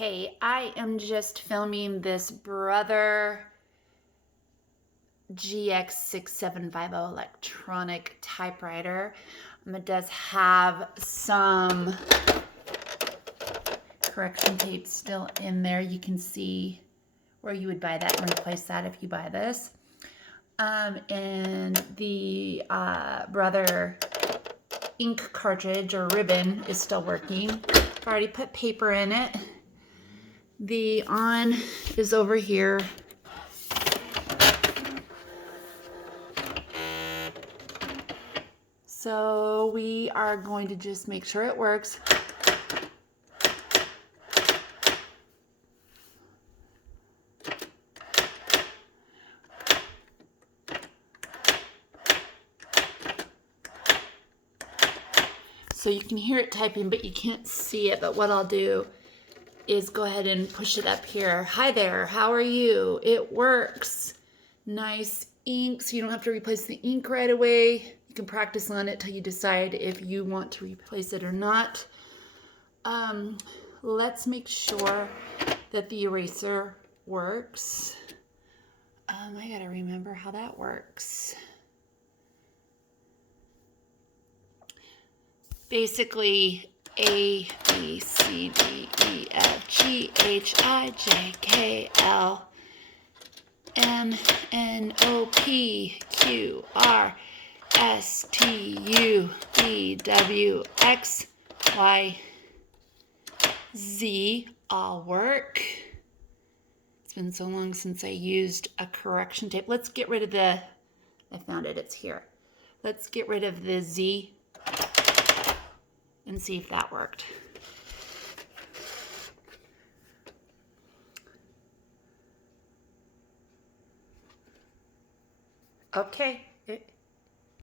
Okay, I am just filming this Brother Gx-66750 electronic typewriter. It does have some correction tape still in there. You can see where you would buy that and replace that if you buy this. And the Brother ink cartridge or ribbon is still working. I've already put paper in it. The on is over here. So we are going to just make sure it works. So you can hear it typing, but you can't see it. But what I'll do is go ahead and push it up here. Hi there, how are you? It works. Nice ink, so you don't have to replace the ink right away. You can practice on it till you decide if you want to replace it or not. Let's make sure that the eraser works. I gotta remember how that works. Basically, A, B, C, D, E, F, G, H, I, J, K, L, M, N, O, P, Q, R, S, T, U, V, W, X, Y, Z all work. It's been so long since I used a correction tape. Let's get rid of I found it, it's here. Let's get rid of the Z and see if that worked. Okay,